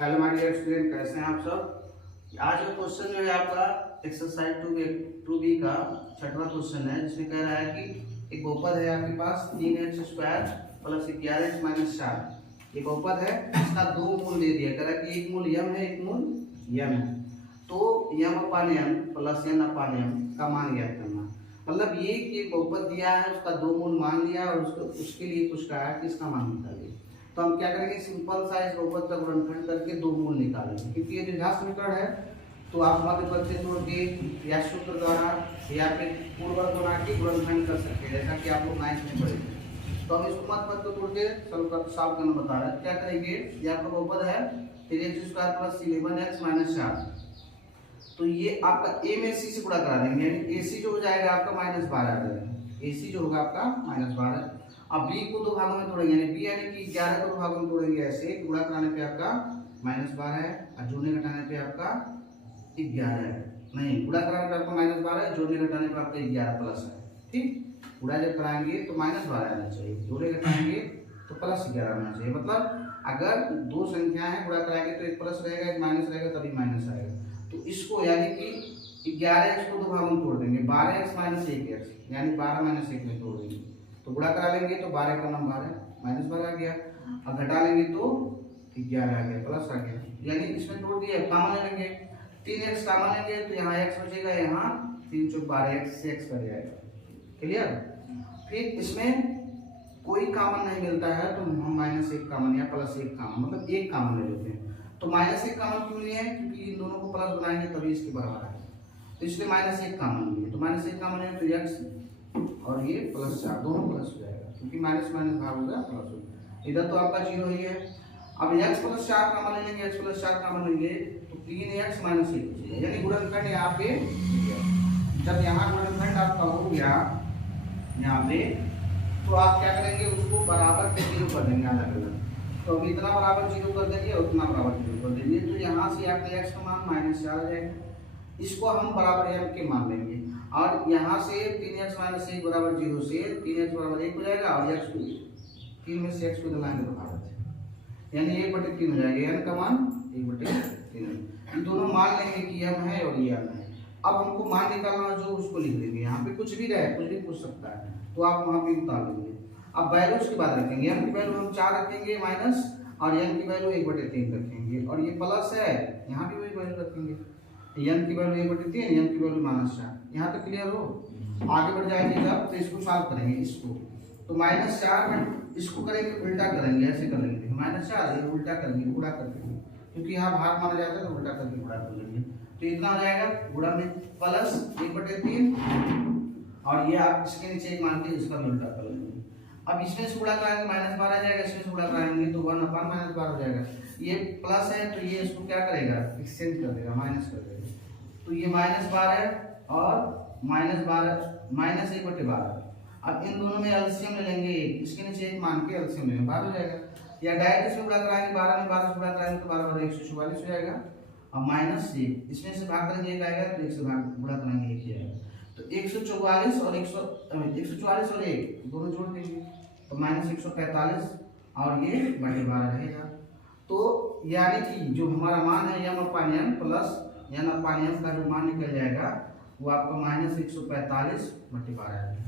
Hello my dear student, कैसे हैं आप सब। आज का क्वेश्चन जो है आपका एक्सरसाइज 2B का छठवां क्वेश्चन है, जिसमें कह रहा है कि एक बहुपद है आपके पास 3x² प्लस 11x माइनस 4। ये बहुपद है, इसका दो मूल दे दिया, कह रहा है कि एक मूल यम है, एक मूल यम है। तो यम अपान यम प्लस एन अपान यम का मान ज्ञात करना। मतलब ये कि एक बहुपद दिया है, उसका दो मूल मान लिया और उसके लिए कुछ कहा है कि इसका मान निकालिए। तो हम क्या करेंगे, सिंपल सा इस बहुपद का गुणनखंड करके दो मूल निकालेंगे, क्योंकि ये दीर्घा समीकरण है। तो आप मध्य पद से तोड़ के या सूत्र द्वारा या फिर पूर्वक बना के गुणनखंड कर सकते हैं, जैसा कि आप लोग 9th में पढ़े। तो हम इसको मध्य पद को तोड़ के सॉल्व करना बता रहे हैं। क्या करेंगे, ये आपका बहुपद है 3x² प्लस 11x माइनस 4। तो ये आपका a में c से गुणा करा देंगे, यानी ac जो हो जाएगा आपका -12 आ जाएगा। ac जो होगा आपका -12। अब b को दो भागों में तोड़ेंगे, यानी b यानी कि 11 को दो भागों में तोड़ेंगे, ऐसे गुणा कराने पे आपका -12 है और जोड़ने घटाने पे आपका 11 है। नहीं, गुणा कराने पे आपका -12 है, जोड़ने घटाने पे आपका 11 प्लस है। ठीक, गुणा जब कराएंगे तो -12 आना चाहिए, जोड़े घटाएंगे तो +11 आना चाहिए। मतलब अगर दो संख्या है, गुणा कराएंगे तो एक प्लस रहेगा, एक माइनस रहेगा, तभी माइनस आएगा। तो इसको यानी कि 11x को दो भागों में तोड़ देंगे, 12x माइनस 1x, यानी 12 माइनस 1 में तोड़ देंगे। तो गुणा करा लेंगे तो 12 का नाम 12 -12 आ गया, और घटा लेंगे तो 11 आ गया, प्लस आ गया। यानी इसमें तोड़ दिया, कॉमन ले लेंगे, 3x कॉमन लेंगे तो यहाँ x बचेगा, यहाँ 3 × 12x से x कर जाएगा। क्लियर। फिर इसमें कोई कॉमन नहीं मिलता है तो हम -1 कॉमन या +1 कॉमन, मतलब एक कॉमन ले लेते हैं। तो -1 कॉमन क्यों लिए हैं, क्योंकि इन दोनों को प्लस बनाएंगे तभी इसके बराबर है, तो इसलिए -1 कॉमन लिए। तो -1 कॉमन है तो x और ये +4 दोनों प्लस हो जाएगा, क्योंकि माइनस माइनस भाग होगा प्लस हो जाएगा। इधर तो आपका 0 ही है। अब x + 4 कॉमन ले लेंगे, x + 4 कॉमन लेंगे तो 3x - 1 बचेगा, यानी गुणनखंड यहाँ पे। जब यहाँ गुणनखंड आपका हो गया यहाँ पे, तो आप क्या करेंगे, उसको बराबर पे 0 कर देंगे अलग अलग। तो अब इतना बराबर 0 कर देंगे और उतना बराबर 0 कर देंगे, तो यहाँ से आपका x का मान -4 आ जाएगा। इसको हम बराबर m के मान लेंगे, और यहाँ से 3x - 1 बराबर 0 से 3x बराबर 1 हो जाएगा, और x को 3 में से x को दिलाएंगे तो भारत है, यानी 1/3 हो जाएगा। n का मान 1/3। ये दोनों मान लेंगे कि m है और ये m है। अब हमको मान निकालना जो उसको लिख देंगे, यहाँ पे कुछ भी रहे, कुछ भी पूछ सकता है, तो आप वहाँ पे उतार लेंगे। अब वैल्यू उसके बाद रखेंगे, m की वैल्यू हम 4 रखेंगे माइनस, और n की वैल्यू 1/3 रखेंगे, और ये प्लस है, यहाँ भी वही वैल्यू रखेंगे। n की वैल्यू 1/3, m की वैल्यू -4। यहाँ तक क्लियर हो। आगे बढ़ जाएंगे जब, तो इसको सॉल्व करेंगे इसको, तो -4 में इसको करेंगे, उल्टा करेंगे, ऐसे कर लेंगे, -4 ये उल्टा करेंगे, गुणा करके, क्योंकि यहाँ भाग माना जाता है तो उल्टा करके गुणा कर लेंगे। तो इतना हो जाएगा, गुणा में प्लस 1/3, और ये आप इसके नीचे एक मान के इसका भी उल्टा कर लेंगे। अब इसमें से गुणा कराएंगे -12 आ जाएगा, इसमें से गुणा कराएंगे तो 1/-12 हो जाएगा। ये प्लस है तो ये इसको क्या करेगा, एक्सचेंज कर देगा, माइनस कर देगा। तो ये -12 और -12 -1/12। अब इन दोनों में एलसीएम ले लेंगे, इसके नीचे एक मान के एलसीएम लेंगे, 12 हो जाएगा। या डायरेक्ट इसमें गुणा कराएंगे, 12 में 12 से गुणा कराएंगे तो 12 × 144 हो जाएगा, और -1 इसमें से भाग करेंगे 1 आएगा, तो 1 से भाग गुणा कराएंगे 1 ही आएगा। तो 144 और 144 और 1 दोनों जोड़ देंगे तो -145, और ये /12 रहेगा। तो यानी कि जो हमारा मान है m अपान m प्लस n अपान m का जो मान निकल जाएगा वो आपका -145/12 आएगा।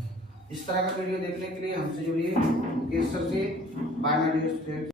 इस तरह का वीडियो देखने के लिए हमसे जुड़िए, मुकेश सर से। Bye my dear students.